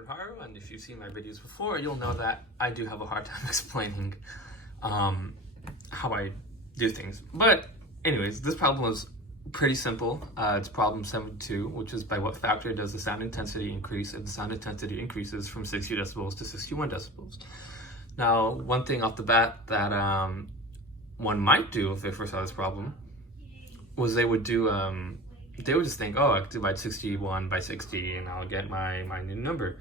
Edward Haru, and if you've seen my videos before, you'll know that I do have a hard time explaining how I do things. But anyways, this problem was pretty simple. It's problem 72, which is by what factor does the sound intensity increase if the sound intensity increases from 60 decibels to 61 decibels? Now, one thing off the bat that one might do if they first saw this problem was they would just think, oh, I could divide 61 by 60 and I'll get my new number.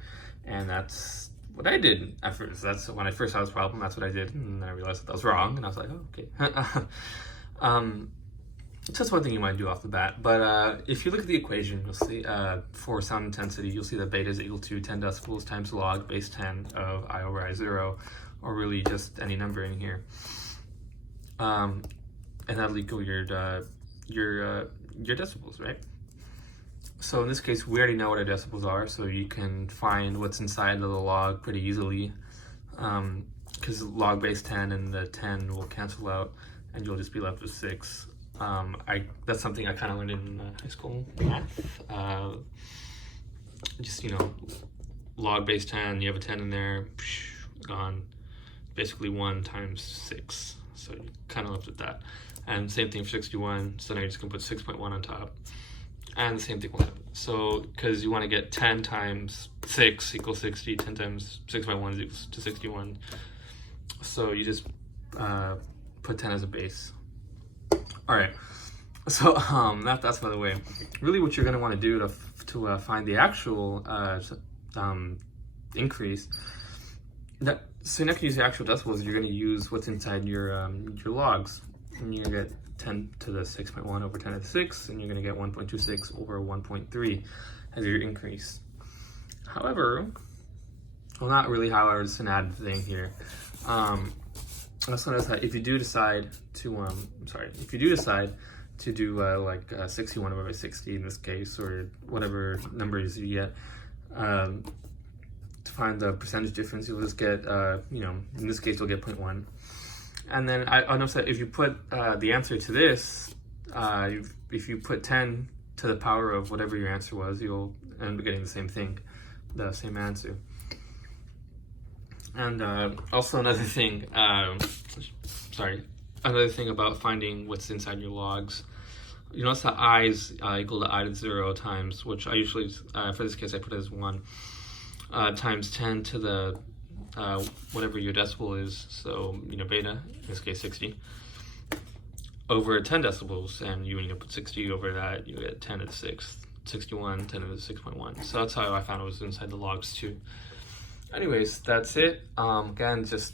And that's what I did at first. That's when I first saw this problem, that's what I did. And then I realized that was wrong, and I was like, oh, okay. Just one thing you might do off the bat. But if you look at the equation, you'll see for sound intensity, you'll see that beta is equal to 10 decibels times log base 10 of I over I0, or really just any number in here. And that'll equal your decibels, right? So in this case, we already know what our decibels are, so you can find what's inside of the log pretty easily, because log base 10 and the 10 will cancel out, and you'll just be left with 6. That's something I kind of learned in high school math. Just, log base 10, you have a 10 in there, gone. Basically 1 times 6, so you're kind of left with that. And same thing for 61, so now you're just going to put 6.1 on top. And the same thing will happen. So, because you want to get 10 times 6 equals 60, 10 times 6.1 is equals to 61. So you just put 10 as a base. Alright, so that's another way. Really what you're going to want to do to find the actual increase, so you're not going to use the actual decibels, you're going to use what's inside your logs. And you're going to get 10 to the 6.1 over 10 to the 6, and you're going to get 1.26 over 1.3 as your increase. However, well, not really however, it's an added thing here. Also notice that if you do decide to, do 61 over 60 in this case, or whatever numbers you get, to find the percentage difference, you'll just get, in this case, you'll get 0.1. And then I noticed that if you put the answer to this, if you put 10 to the power of whatever your answer was, you'll end up getting the same thing, the same answer. And also another thing, another thing about finding what's inside your logs, you notice that I is equal to I to the 0 times, which I usually, for this case, I put it as 1, times 10 to the whatever your decibel is, so beta, in this case 60, over 10 decibels, and you put 60 over that, you get 10 to the 6th, 61, 10 to the 6.1. So that's how I found it was inside the logs too. Anyways, that's it. Again, just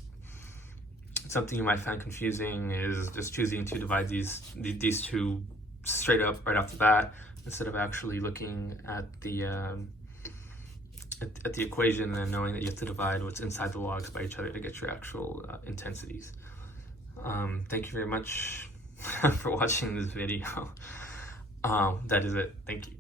something you might find confusing is just choosing to divide these two straight up right off the bat instead of actually looking at the equation and then knowing that you have to divide what's inside the logs by each other to get your actual intensities. Thank you very much for watching this video. That is it. Thank you.